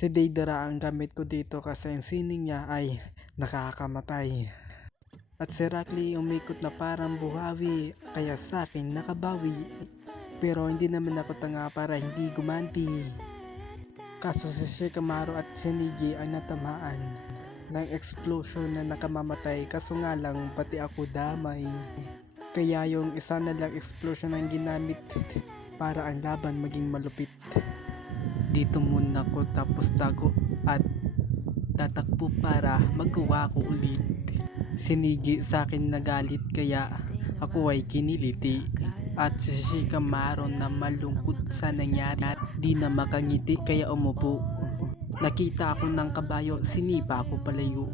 Si Deidara ang gamit ko dito kasi ang sining niya ay nakakamatay. At si Rockly umikot na parang buhawi, kaya sa akin nakabawi. Pero hindi naman ako tanga para hindi gumanti. Kaso si Shikamaru at si Niji ay natamaan ng explosion na nakamamatay, kaso nga lang pati ako damay. Kaya yung isa na lang explosion ang ginamit para ang laban maging malupit. Dito muna ko tapos tago at tatakbo para magawa ko ulit. Si Niji sa akin nagalit kaya ako ay kiniliti. At si Shikamaru na malungkot sa nangyari at di na makangiti kaya umupo. Nakita ako ng kabayo, sinipa ako palayo.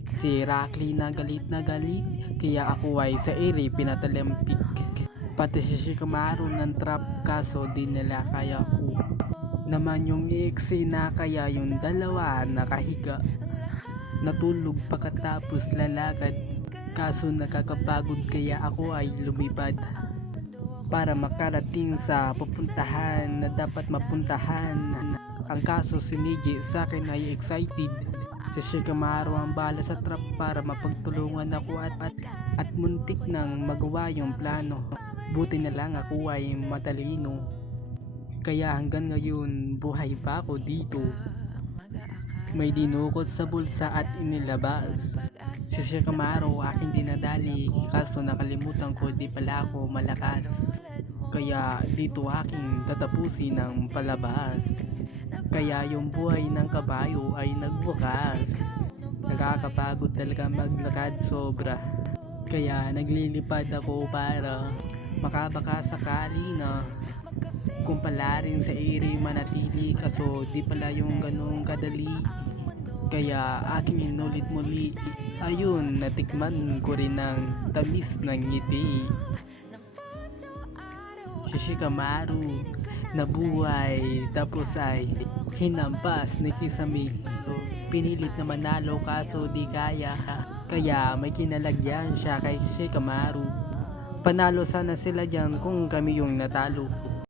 Si Rockly na galit kaya ako ay sa ere pinatalampik. Pati si Shikamaru ng trap kaso di nila kaya ko. Naman yung eksena kaya yung dalawa nakahiga. Natulog pagkatapos lalakad kaso nakakapagod kaya ako ay lumipad para makarating sa pupuntahan na dapat mapuntahan. Ang kaso si Niji sa akin ay excited. Si Shikamaru ang bala sa trap para mapagtulungan ako at muntik nang magawa yung plano. Buti na lang ako ay matalino. Kaya hanggang ngayon buhay pa ako dito. May dinukot sa bulsa at inilabas. Si Shikamaru aking dinadali kaso nakalimutan ko di pala ako malakas. Kaya dito aking tatapusin ang palabas. Kaya yung buhay ng kabayo ay nagwakas. Nakakapagod talaga maglakad sobra. Kaya naglilipad ako para makabaka sakali na kung pala rin sa ere manatili kaso di pala yung ganung kadali. Kaya aking inulit muli. Ayun, natikman ko rin ang tamis ng ngiti. Si Shikamaru nabuhay tapos ay hinampas ni Kisame. Pinilit na manalo kaso di kaya. Kaya may kinalagyan siya kay Shikamaru. Panalo sana sila dyan kung kami yung natalo.